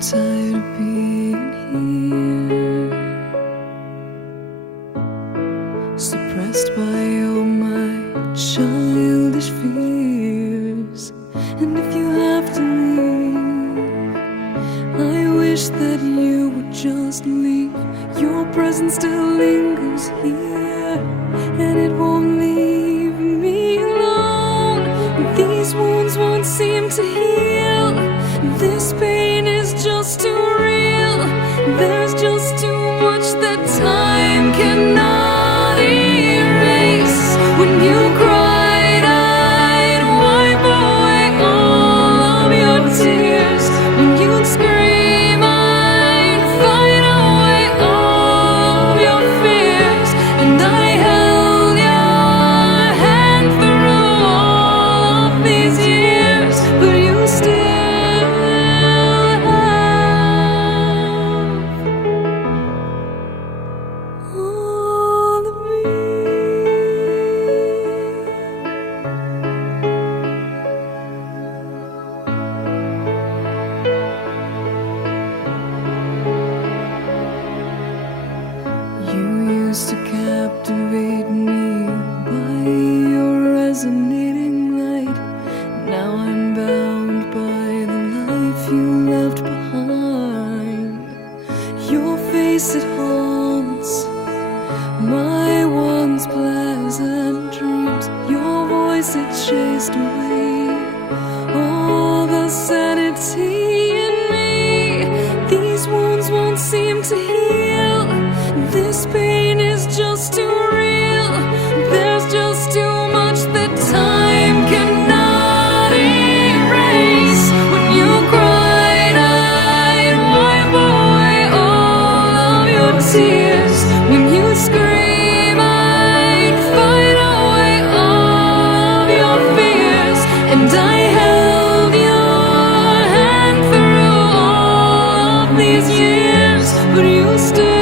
tired of being here, suppressed by all my childish fears. And if you have to leave, I wish that you would just leave. Your presence still lingers here, and it won't leave me alone. These wounds won't seem to heal. This pain is just too real. There's just too much that time cannot erase. When you cried, I'd wipe away all of your tears. When you'd scream, I'd fight away all of your fears. And I held your hand through all of these years, but you still all of me. You used to captivate me by your resonating light. Now I'm bound by the life you left behind. Your face, it haunts my once pleasant dreams. Your voice, it chased away all the sanity in me. These wounds won't seem to heal. This pain is just too real. There's just too much that time cannot erase. When you cried, I'd wipe away all of your tears. When you scream, I'd fight away all of your fears. And I held your hand through all of these years, but you still